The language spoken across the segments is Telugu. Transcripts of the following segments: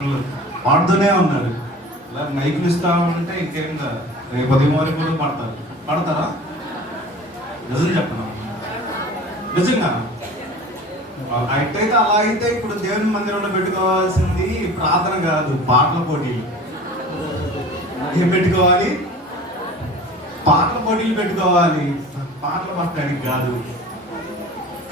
పాడుతూనే ఉన్నారు. ఇలా మైకులు ఇస్తా ఉంటే ఇంకేం కాదు. రేపు ఉదయం వరకు కూడా పడతారా? నిజం చెప్పను, నిజంగా అయితే అలా అయితే ఇప్పుడు దేవుని మందిరంలో పెట్టుకోవాల్సింది ప్రార్థన కాదు, పాటల పోటీలు. ఏం పెట్టుకోవాలి? పాటల పోటీలు పెట్టుకోవాలి, పాటలు మాట్లాడికి కాదు.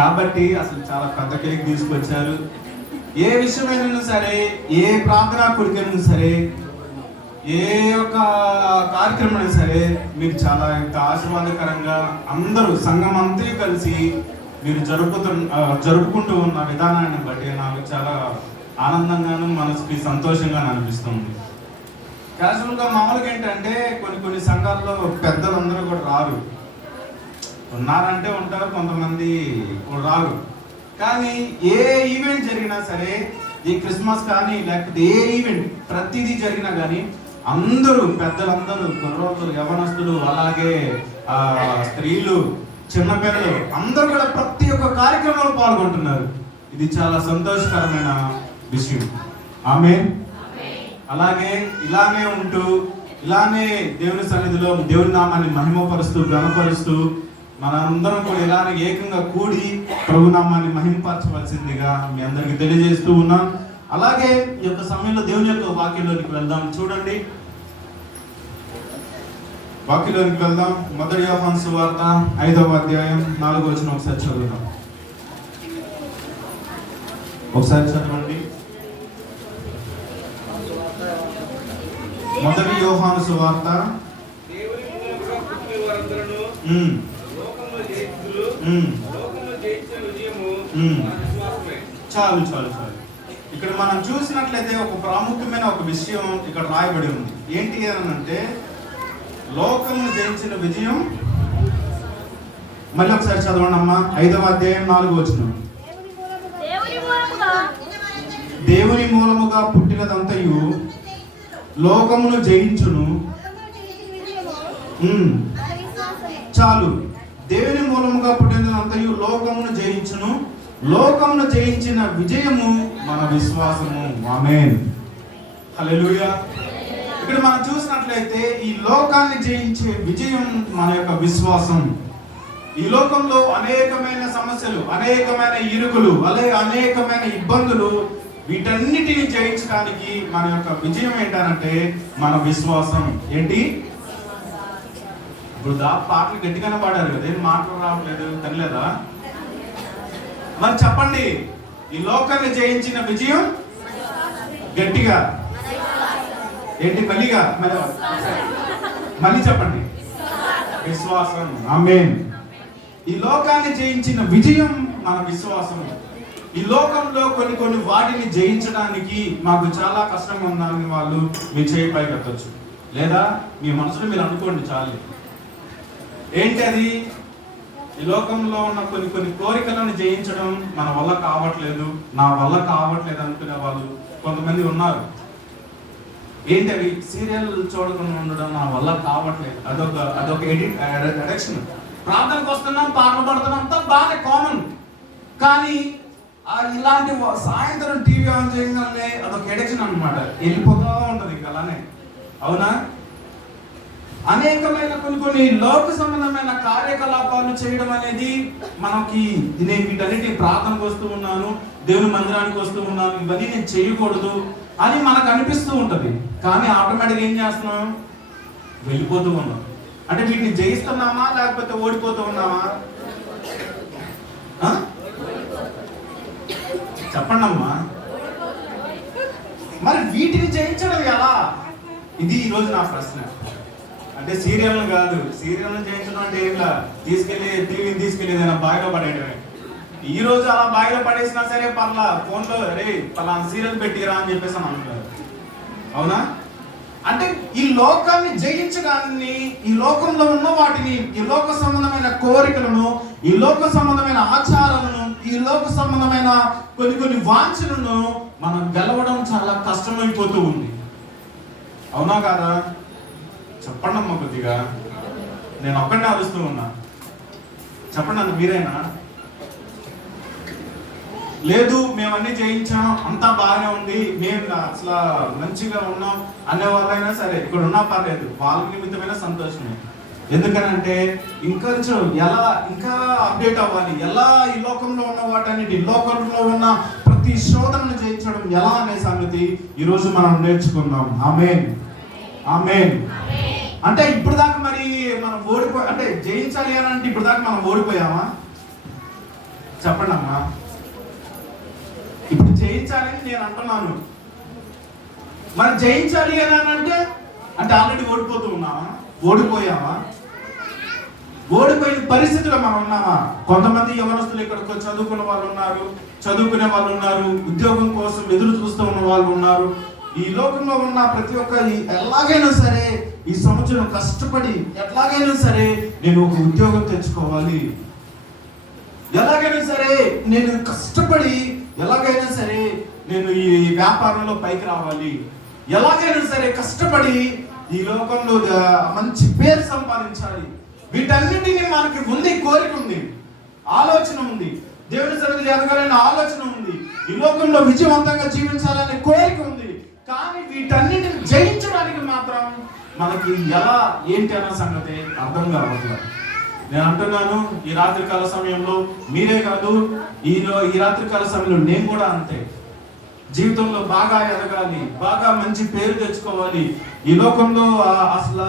కాబట్టి అసలు చాలా పెద్ద కేక్ తీసుకొచ్చారు. ఏ విషయమైనా సరే, ఏ ప్రార్థనా కోరికైనా సరే, ఏ యొక్క కార్యక్రమం అయినా సరే మీరు చాలా ఆశీర్వాదకరంగా అందరూ సంఘం అంతా కలిసి మీరు జరుపుకుంటూ ఉన్న విధానాన్ని బట్టి నాకు చాలా ఆనందంగాను మనసుకి సంతోషంగాను అనిపిస్తుంది. క్యాజువల్గా మామూలుగా ఏంటంటే కొన్ని సంఘాల్లో పెద్దలందరూ కూడా రారు. ఉన్నారంటే ఉంటారు, కొంతమంది రారు. కానీ ఏ ఈవెంట్ జరిగినా సరే, ఈ క్రిస్మస్ కానీ లేకపోతే ఏ ఈవెంట్ ప్రతిదీ జరిగినా కానీ అందరూ పెద్దలందరూ, కుర్రోళ్ళు, యవనస్తులు, అలాగే స్త్రీలు, చిన్నపిల్లలు అందరూ కూడా ప్రతి ఒక్క కార్యక్రమంలో పాల్గొంటున్నారు. ఇది చాలా సంతోషకరమైన విషయం. ఆమేన్. అలాగే ఇలానే ఉంటూ, ఇలానే దేవుని సన్నిధిలో దేవుని నామాన్ని మహిమపరుస్తూ, ఘనపరుస్తూ మనందరం కూడా ఇలానే ఏకంగా కూడి ప్రభునామాన్ని మహిమపరచవలసిందిగా మీ అందరికి తెలియజేస్తూ ఉన్నాం. అలాగే ఈ యొక్క సమయంలో దేవుని యొక్క వాక్యంలోనికి వెళ్దాం. చూడండి, వాక్యంలోనికి వెళ్దాం. మొదటి యోహాను సువార్త 5వ అధ్యాయం 4వ వచనం ఒకసారి చదువుదాం. ఒకసారి చదవండి. మొదటి యోహాను సువార్త చాలు చాలు చాలు. ఇక్కడ మనం చూసినట్లయితే ఒక ప్రాముఖ్యమైన ఒక విషయం ఇక్కడ రాయబడి ఉంది. ఏంటి అని అంటే, లోకమును జయించిన విజయం. మళ్ళీ ఒకసారి చదవండి అమ్మా. 5వ అధ్యాయం 4వ వచనం. దేవుని మూలముగా పుట్టినదంతయు లోకమును జయించును. చాలు. దేవుని మూలముగా పుట్టినదంతయు లోకమును జయించును. లోకమును జయించిన విజయము మన విశ్వాసము. ఆమేన్. హల్లెలూయా. ఇక్కడ మనం చూసినట్లయితే ఈ లోకాన్ని జయించే విజయం మన యొక్క విశ్వాసం. ఈ లోకంలో అనేకమైన సమస్యలు, అనేకమైన ఇరుకులు, అలాగే అనేకమైన ఇబ్బందులు, వీటన్నిటిని జయించడానికి మన యొక్క విజయం ఏంటంటే మన విశ్వాసం. ఏంటి? ఇప్పుడు పాటలు గట్టిగానే పాడారు కదా, ఏం మాటలు రావట్లేదు, తెలియదా? మరి చెప్పండి, ఈ లోకాన్ని జయించిన విజయం గట్టిగా ఏంటి? మళ్ళీ చెప్పండి. విశ్వాసం. ఆమేన్. ఈ లోకాన్ని జయించిన విజయం మన విశ్వాసం. ఈ లోకంలో కొన్ని వాటిని జయించడానికి మాకు చాలా కష్టంగా ఉందని వాళ్ళు మీ చేయి పైకి ఎత్తొచ్చు, లేదా మీ మనసులో మీరు అనుకోండి చాలు. ఏంటి అది? ఈ లోకంలో ఉన్న కొన్ని కోరికలను జయించడం మన వల్ల కావట్లేదు, నా వల్ల కావట్లేదు అనుకునే వాళ్ళు కొంతమంది ఉన్నారు. ఏంటి అవి? సీరియల్ చూడకుండా ఉండడం నా వల్ల కావట్లేదు, అదొక అడిక్షన్. ప్రార్థనకు వస్తున్నాం, పాటలు పడుతున్నాం, అంతా బాగా కామన్. కానీ ఇలాంటి సాయంత్రం టీవీ ఆన్ చేయగానే అదొక అడిక్షన్ అనమాట, వెళ్ళిపోతూ ఉంటుంది ఇంకా అలానే. అవునా? అనేకమైన కొన్ని లోక సంబంధమైన కార్యకలాపాలు చేయడం అనేది మనకి, నేను వీటన్నిటి ప్రార్థనకు వస్తూ ఉన్నాను, దేవుని మందిరానికి వస్తూ ఉన్నాను, ఇవన్నీ నేను చేయకూడదు అని మనకు అనిపిస్తూ ఉంటుంది. కానీ ఆటోమేటిక్గా ఏం చేస్తున్నాం? వెళ్ళిపోతూ ఉన్నాం. అంటే వీటిని జయిస్తున్నామా లేకపోతే ఓడిపోతూ ఉన్నామా? చెప్పండి అమ్మా. మరి వీటిని జయించడం ఎలా? ఇది ఈరోజు నా ప్రశ్న. అంటే సీరియల్ కాదు, సీరియల్ జయించడం అంటే ఏంలా, టీవీని తీసుకెళ్ళి ఏదైనా బాయిలో పడేయడమే. ఈ రోజు అలా బాయిలో పడేసినా సరే పర్లా, ఫోన్లో రే పలానా సీరియల్ పెట్టిరా అని చెప్పేసి అని అంటున్నారు. అవునా? అంటే ఈ లోకాన్ని జయించడాన్ని, ఈ లోకంలో ఉన్న వాటిని, ఈ లోక సంబంధమైన కోరికలను, ఈ లోక సంబంధమైన ఆచారాలను, ఈ లోక సంబంధమైన కొన్ని వాంఛలను మనం గెలవడం చాలా కష్టమైపోతూ ఉంది. అవునా కాదా? చెప్పండి అమ్మ కొద్దిగా. నేను ఒక్కడే అరుస్తూ ఉన్నా, చెప్పండి అన్న మీరైనా. లేదు మేము అన్ని జయించాం, అంతా బాగానే ఉంది, మేము అసలు మంచిగా ఉన్నాం అనే వాళ్ళైనా సరే ఇక్కడ ఉన్నా పర్లేదు, వాళ్ళ నిమిత్తమైన సంతోషమే. ఎందుకనంటే ఇంకొంచెం ఎలా ఇంకా అప్డేట్ అవ్వాలి, ఎలా ఈ లోకంలో ఉన్న వాటన్నిటి, లోకంలో ఉన్న ప్రతి శోధనను జయించడం ఎలా అనే సంగతి ఈరోజు మనం నేర్చుకుందాం. ఆమేన్, ఆమేన్. అంటే ఇప్పుడు దాకా మరి మనం అంటే జయించాలి అని అంటే ఇప్పుడు దాకా మనం ఓడిపోయామా? చెప్పండి అమ్మా. ఇప్పుడు జయించాలని నేను అంటున్నాను, మరి జయించాలి అని అంటే ఆల్రెడీ ఓడిపోతూ ఉన్నామా? ఓడిపోయామా? ఓడిపోయిన పరిస్థితిలో మనం ఉన్నామా? కొంతమంది యవనస్తులు ఇక్కడికి చదువుకునే వాళ్ళు ఉన్నారు, ఉద్యోగం కోసం ఎదురు చూస్తూ ఉన్న వాళ్ళు ఉన్నారు. ఈ లోకంలో ఉన్న ప్రతి ఒక్క ఎలాగైనా సరే ఈ సంవత్సరం కష్టపడి ఎట్లాగైనా సరే నేను ఒక ఉద్యోగం తెచ్చుకోవాలి, ఎలాగైనా సరే నేను కష్టపడి ఎలాగైనా సరే నేను ఈ వ్యాపారంలో పైకి రావాలి, ఎలాగైనా సరే కష్టపడి ఈ లోకంలో మంచి పేరు సంపాదించాలి. వీటన్నిటినీ మనకి ఉంది, కోరిక ఉంది, ఆలోచన ఉంది, దేవుని సన్నిధిలో ఎదగాలనే ఆలోచన ఉంది, ఈ లోకంలో విజయవంతంగా జీవించాలనే కోరిక ఉంది. కానీ వీటన్నిటిని జయించడానికి మాత్రం మనకి ఎలా ఏంటి అన్న సంగతి అర్థం కావట్లేదు. నేను అంటున్నాను, ఈ రాత్రికాల సమయంలో మీరే కాదు, ఈ రాత్రికాల సమయంలో నేను కూడా అంతే. జీవితంలో బాగా ఎదగాలి, బాగా మంచి పేరు తెచ్చుకోవాలి, ఈ లోకంలో అసలు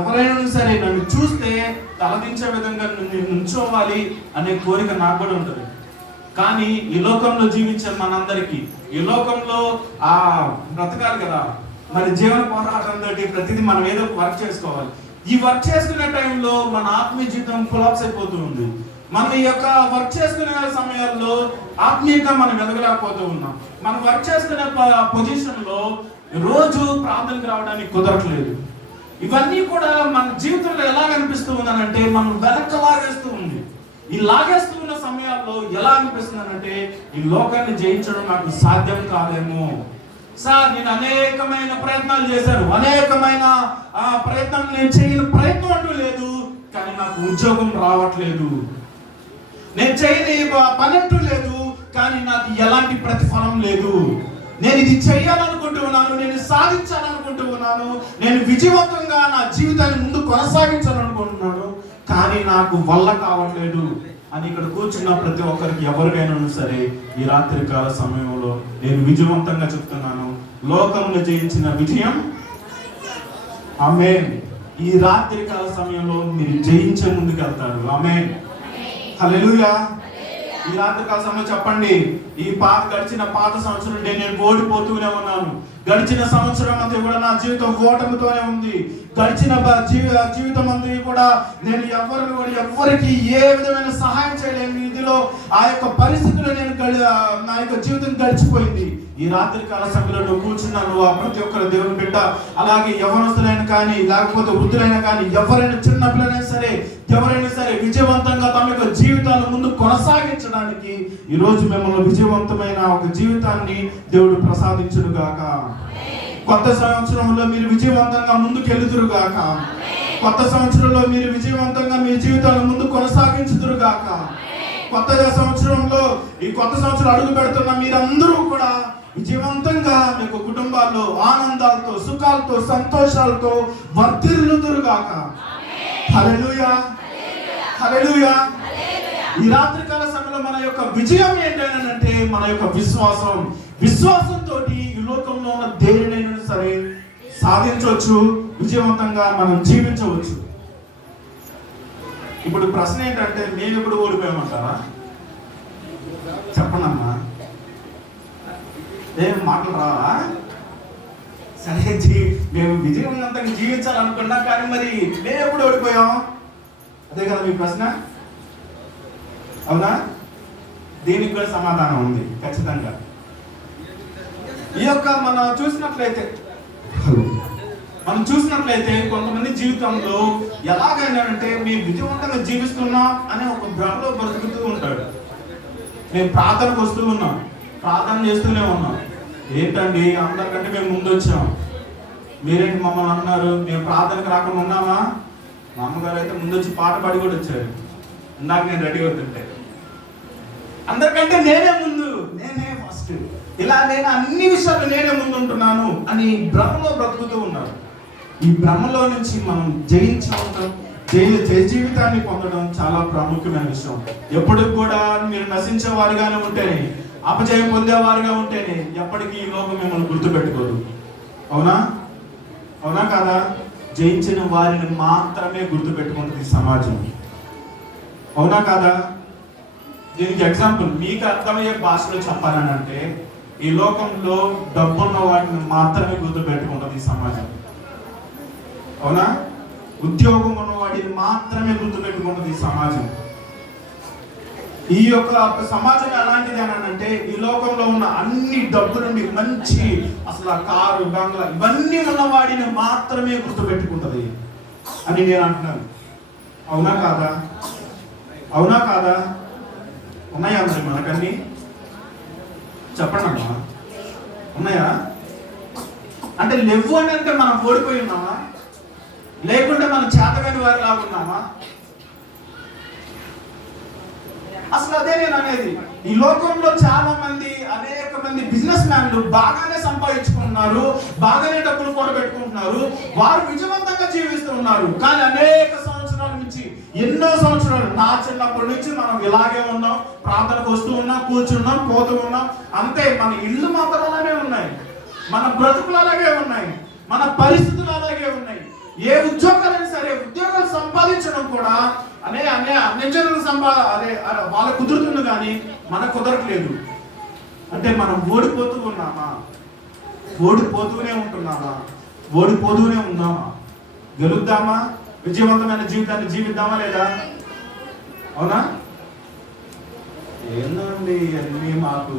ఎవరైనా సరే నన్ను చూస్తే తలదించే విధంగా నుంచోవాలి అనే కోరిక నాకు కూడా ఉంటుంది. కానీ ఈ లోకంలో జీవించే మనందరికీ ఈ లోకంలో బ్రతకాలి కదా, మరి జీవన పోరాటంతో ప్రతిదీ మనం ఏదో వర్క్ చేసుకోవాలి. ఈ వర్క్ చేసుకునే టైంలో మన ఆత్మీయ జీవితం కొలాప్స్ అయిపోతూ ఉంది. మనం ఈ యొక్క వర్క్ చేసుకునే సమయాల్లో ఆత్మీయంగా మనం ఎదగలేకపోతూ ఉన్నాం. మనం వర్క్ చేసుకునే పొజిషన్లో రోజు ప్రార్థనకు రావడానికి కుదరట్లేదు. ఇవన్నీ కూడా మన జీవితంలో ఎలా అనిపిస్తూ ఉందనంటే మనం వెనక్కి లాగేస్తూ ఉంది. ఈ లాగేస్తూ ఉన్న సమయాల్లో ఎలా అనిపిస్తుందనంటే ఈ లోకాన్ని జయించడం నాకు సాధ్యం కాదేమో సార్, నేను అనేకమైన ప్రయత్నాలు చేశాను, అనేకమైన ప్రయత్నాలు నేను చేయని ప్రయత్నం అంటూ లేదు, కానీ నాకు ఉద్యోగం రావట్లేదు, నేను చేయని పని అంటూ లేదు, కానీ నాకు ఎలాంటి ప్రతిఫలం లేదు. నేను ఇది చేయాలనుకుంటూ ఉన్నాను, నేను సాధించాలనుకుంటూ ఉన్నాను, నేను విజయవంతంగా నా జీవితాన్ని ముందు కొనసాగించాలనుకుంటున్నాను, కానీ నాకు వల్ల కావట్లేదు అని ఇక్కడ కూర్చున్న ప్రతి ఒక్కరికి ఎవరికైనా సరే ఈ రాత్రికాల సమయంలో నేను విజయవంతంగా చెప్తున్నాను, లోకంలో జయించిన విజయం ఆమేన్. ఈ రాత్రికాల సమయంలో మీరు జయించే ముందుకు వెళ్తారు. ఆమేన్, హల్లెలూయా. ఈ రాత్రికాల సమయంలో చెప్పండి, ఈ గడిచిన పాత సంవత్సరం నేను ఓడిపోతూనే ఉన్నాను, గడిచిన సంవత్సరం అంతా కూడా నా జీవితం ఓటమితోనే ఉంది, గడిచిన జీవితం అంతా కూడా నేను ఎవరికి ఏ విధమైన సహాయం చేయలేని ఇదిలో ఆ యొక్క పరిస్థితుల్లో నేను నా యొక్క జీవితం గడిచిపోయింది. ఈ రాత్రికాల సమయంలో నువ్వు కూర్చున్నాను, ప్రతి ఒక్కరు దేవుని బిడ్డ, అలాగే యవనస్తులైనా కానీ లేకపోతే వృద్ధులైనా కానీ ఎవరైనా చిన్న పిల్లలైనా సరే ఎవరైనా సరే విజయవంతంగా తమ యొక్క జీవితాన్ని ముందు కొనసాగించడానికి ఈరోజు మిమ్మల్ని విజయవంతమైన ఒక జీవితాన్ని దేవుడు ప్రసాదించును గాక. కొత్త సంవత్సరంలో మీరు విజయవంతంగా ముందుకెళ్ళుదురు గాక. కొత్త సంవత్సరంలో మీరు విజయవంతంగా మీ జీవితాన్ని ముందు కొనసాగించుదురు గాక. కొత్త సంవత్సరంలో ఈ కొత్త సంవత్సరం అడుగు పెడుతున్న మీరందరూ కూడా విజయవంతంగా మీకు కుటుంబాల్లో ఆనందాలతో సుఖాలతో సంతోషాలతో వర్ధిల్లుదురు గాక. హల్లెలూయా, హల్లెలూయా. ఈ రాత్రికాల సమయంలో మన యొక్క విజయం ఏంటంటే మన యొక్క విశ్వాసంతో ఈ లోకంలో ఉన్న దేనినైనా సరే సాధించవచ్చు, విజయవంతంగా మనం జీవించవచ్చు. ఇప్పుడు ప్రశ్న ఏంటంటే నేను ఎప్పుడు ఓడిపోయామంటారా? చెప్పనమ్మా, ఏం మాటలు రావా? సరే, మేము విజయవంతంగా జీవించాలనుకున్నా, కానీ మరి మేము ఎప్పుడు ఓడిపోయాం? అదే కదా మీ ప్రశ్న, అవునా? దీనికి కూడా సమాధానం ఉంది ఖచ్చితంగా. ఈ యొక్క మనం చూసినట్లయితే కొంతమంది జీవితంలో ఎలాగైనా అంటే మేము విజయవంతంగా జీవిస్తున్నాం అనే ఒక భ్రమలో బ్రతుకుతూ ఉంటాడు. మేము ప్రార్థనకు వస్తూ ఉన్నాం, ప్రార్థన చేస్తూనే ఉన్నాం, ఏంటండి అందరికంటే మేము ముందు వచ్చాం, మీరేంటి మమ్మల్ని అన్నారు, మేము ప్రార్థనకు రాకుండా ఉన్నామా? మా అమ్మగారు అయితే ముందు వచ్చి పాట పాడి కూడా వచ్చారు, ఇందాక నేను రెడీ అవుతుంటే అందరికంటే నేనే ముందు నేనే ఫస్ట్, ఇలా నేను అన్ని విషయాలు నేనే ముందుంటున్నాను అని భ్రమలో బ్రతుకుతూ ఉన్నారు. ఈ భ్రమలో నుంచి మనం జయించడం, జయ జీవితాన్ని పొందడం చాలా ప్రాముఖ్యమైన విషయం. ఎప్పటికి కూడా మీరు నశించే వారుగానే ఉంటేనే, అపజయం పొందేవారుగా ఉంటేనే ఎప్పటికీ ఈ లోకం మిమ్మల్ని గుర్తుపెట్టుకోదు. అవునా? అవునా కాదా? జయించిన వారిని మాత్రమే గుర్తుపెట్టుకుంటుంది సమాజం. అవునా కాదా? దీనికి ఎగ్జాంపుల్ మీకు అర్థమయ్యే భాషలో చెప్పాలని అంటే, ఈ లోకంలో డబ్బున్న వాటిని మాత్రమే గుర్తుపెట్టుకుంటుంది ఈ సమాజం. అవునా? ఉద్యోగం ఉన్న వాటిని మాత్రమే గుర్తుపెట్టుకుంటుంది ఈ సమాజం. ఈ యొక్క సమాజం ఎలాంటిది అని అంటే, ఈ లోకంలో ఉన్న అన్ని డబ్బు నుండి మంచి అసలు కారు, బంగ్లా ఇవన్నీ ఉన్న వాడిని మాత్రమే గుర్తుపెట్టుకుంటుంది అని నేను అంటున్నాను. అవునా కాదా? అవునా కాదా? ఉన్నాయా మరి మనకన్నీ? చెప్పండి అమ్మా, ఉన్నాయా? అంటే లేవు అని అంటే మనం ఓడిపోయి ఉన్నామా? లేకుంటే మనం చేతగాని వారి లాగా ఉన్నామా? అసలు అదే నేను అనేది. ఈ లోకంలో చాలా మంది, అనేక మంది బిజినెస్ మ్యాన్లు బాగానే సంపాదించుకుంటున్నారు, బాగానే డబ్బులు కూడబెట్టుకుంటున్నారు, వారు విజయవంతంగా జీవిస్తూ ఉన్నారు. కానీ అనేక సంవత్సరాల నుంచి, ఎన్నో సంవత్సరాలు, నా చిన్నప్పటి నుంచి మనం ఇలాగే ఉన్నాం, ప్రార్థనకు వస్తూ ఉన్నాం, కూర్చున్నాం, పోతూ ఉన్నాం, అంతే. మన ఇళ్ళు మాత్రం అలాగే ఉన్నాయి, మన బ్రతుకులు అలాగే ఉన్నాయి, మన పరిస్థితులు అలాగే ఉన్నాయి. ఏ ఉద్యోగాలైనా సరే, ఉద్యోగాలు సంపాదించడం కూడా అన్ని జనులు అదే వాళ్ళకు కుదురుతుంది, కానీ మనకు కుదరట్లేదు. అంటే మనం ఓడిపోతూ ఉన్నామా? ఓడిపోతూనే ఉంటున్నామా? ఓడిపోతూనే ఉన్నామా? గెలుద్దామా? విజయవంతమైన జీవితాన్ని జీవిద్దామా లేదా? అవునా? ఏందండి అన్నీ మాకు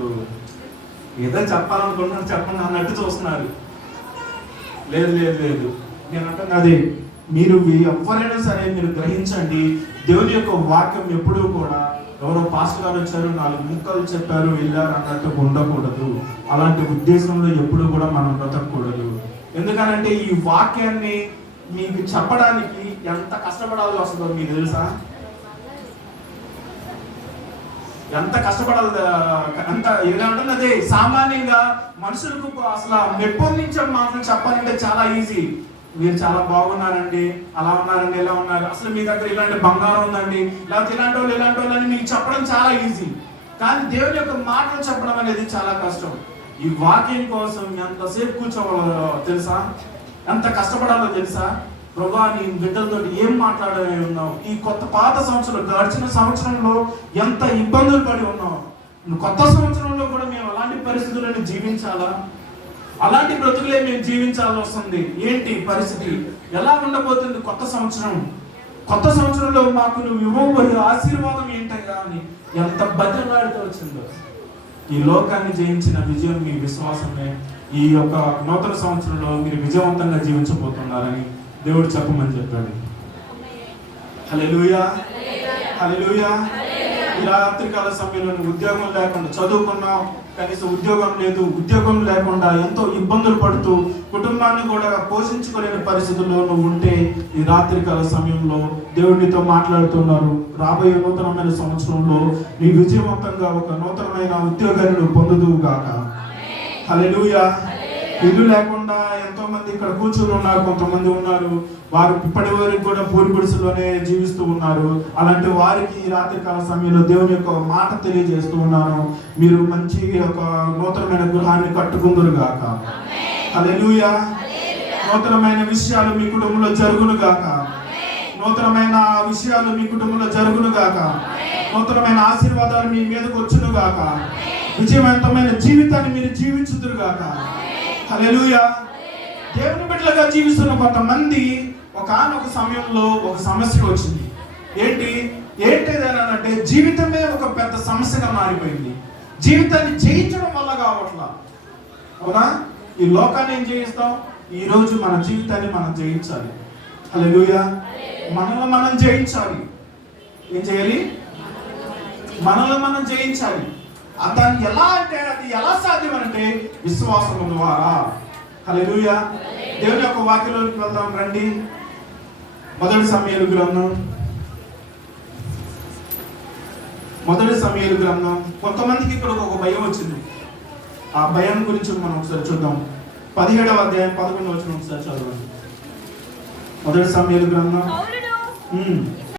ఏదో చెప్పాలనుకుంటున్నారు, చెప్పండి అన్నట్టు చూస్తున్నారు. లేదు లేదు లేదు, నేను అంటున్నా అదే, మీరు ఎవరైనా సరే మీరు గ్రహించండి. దేవుని యొక్క వాక్యం ఎప్పుడూ కూడా ఎవరో పాస్టర్ గారు వచ్చారు, 4 ముక్కలు చెప్పారు, వెళ్ళారు అన్నట్టు ఉండకూడదు. అలాంటి ఉద్దేశంలో ఎప్పుడు కూడా మనం బ్రతకూడదు. ఎందుకనంటే ఈ వాక్యాన్ని మీకు చెప్పడానికి ఎంత కష్టపడాల్సి వస్తుందో మీకు తెలుసా? ఎంత కష్టపడాలి, ఎంత ఏదంటే అదే సామాన్యంగా మనుషులకు అసలు మెప్పొందించడం మాత్రం చెప్పాలంటే చాలా ఈజీ. మీరు చాలా బాగున్నారండి, అలా ఉన్నారండి, ఎలా ఉన్నారు, అసలు మీ దగ్గర ఇలాంటి బంగారం ఉందండి, లేకపోతే ఇలాంటి వాళ్ళు అని మీకు చెప్పడం చాలా ఈజీ. కానీ దేవుని యొక్క మాటలు చెప్పడం అనేది చాలా కష్టం. ఈ వాక్యం కోసం ఎంతసేపు కూర్చోవాలో తెలుసా? ఎంత కష్టపడాలో తెలుసా? ప్రభా, నీ బిడ్డలతో ఏం మాట్లాడనే ఉన్నావు? ఈ పాత సంవత్సరం, గడిచిన సంవత్సరంలో ఎంత ఇబ్బందులు పడి ఉన్నావు, కొత్త సంవత్సరంలో కూడా మేము అలాంటి పరిస్థితులను జీవించాలా? అలాంటి బ్రతుకులే మేము జీవించాల్సి వస్తుంది. ఏంటి పరిస్థితి, ఎలా ఉండబోతుంది కొత్త సంవత్సరం? కొత్త సంవత్సరంలో మాకు నువ్వు ఇవ్వబోయే ఆశీర్వాదం ఏంటయ్యా అని ఎంత బతిలాడుతూ వచ్చిందో. ఈ లోకాన్ని జయించిన విజయం మీ విశ్వాసమే. ఈ యొక్క నూతన సంవత్సరంలో మీరు విజయవంతంగా జీవించబోతున్నారని దేవుడు చెప్పమని చెప్పాడు. హల్లెలూయా, హల్లెలూయా. ఈ రాత్రికాల సమయంలో ఉద్యోగం లేకుండా చదువుకున్నావు, కనీసం ఉద్యోగం లేదు, ఉద్యోగం లేకుండా ఎంతో ఇబ్బందులు పడుతూ కుటుంబాన్ని కూడా పోషించుకోలేని పరిస్థితుల్లో నువ్వు ఉంటే, ఈ రాత్రికాల సమయంలో దేవుడితో మాట్లాడుతున్నారు. రాబోయే నూతనమైన సంవత్సరంలో నీ విజయవంతంగా ఒక నూతనమైన ఉద్యోగాన్ని నువ్వు పొందుదువు గాక. హల్లెలూయా. ఇల్లు లేకుండా ఎంతో మంది ఇక్కడ కూర్చుని ఉన్నారు, కొంతమంది ఉన్నారు, వారు ఇప్పటి వరకు కూడా పూరి గుడిసెలోనే జీవిస్తూ ఉన్నారు. అలాంటి వారికి ఈ రాత్రికాల సమయంలో దేవుని యొక్క మాట తెలియజేస్తూ ఉన్నాను. మీరు మంచి ఒక నూతనమైన గృహాన్ని కట్టుకుందురు గాక. హల్లెలూయా. నూతనమైన విషయాలు మీ కుటుంబంలో జరుగును గాక. నూతనమైన విషయాలు మీ కుటుంబంలో జరుగును గాక. నూతనమైన ఆశీర్వాదాలు మీ మీదకు వచ్చును గాక. విజయవంతమైన జీవితాన్ని మీరు జీవించుదురు గాక. హల్లెలూయా. దేవుని బిడ్డలుగా జీవిస్తున్న కొంతమంది ఒకానొక సమయంలో ఒక సమస్య వచ్చింది. ఏంటిదేనంటే జీవితమే ఒక పెద్ద సమస్యగా మారిపోయింది. జీవితాన్ని జయించడం వల్ల కావట్లా. అవునా? ఈ లోకాన్ని ఏం జయిస్తాం? ఈ రోజు మన జీవితాన్ని మనం జయించాలి. హల్లెలూయా. మనల్ని మనం జయించాలి. ఏం చేయాలి? మనల్ని మనం జయించాలి. దాన్ని ఎలా అంటే, అది ఎలా సాధ్యం అంటే విశ్వాసం ద్వారా. హల్లెలూయా. దేవుని యొక్క వాక్యంలోకి వెళ్దాం రండి. మొదటి సమూయేలు గ్రంథం మొదటి సమూయేలు గ్రంథం. కొంతమందికి ఇక్కడ ఒక భయం వచ్చింది. ఆ భయం గురించి మనం ఒకసారి చూద్దాం. 17వ అధ్యాయం 11వ వచనం ఒకసారి చదవండి. మొదటి సమూయేలు గ్రంథం.